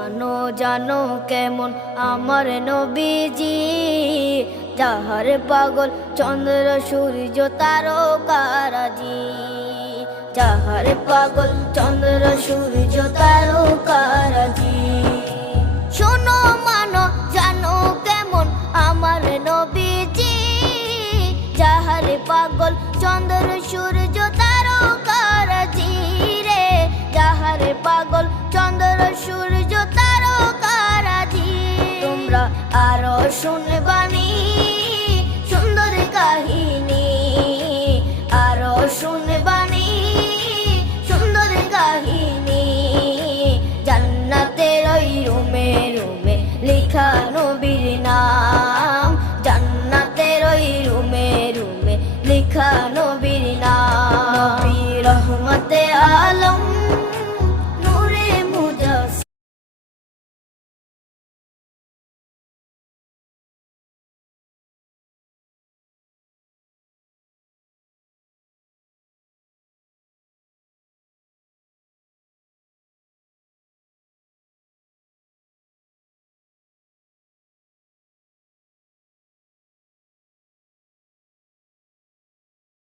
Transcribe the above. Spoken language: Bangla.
জানো জানো কেমন আমার নবীজি, যাহার পাগল চন্দ্র সূর্য তারকারাজি, যাহার পাগল চন্দ্র সূর্য তারকা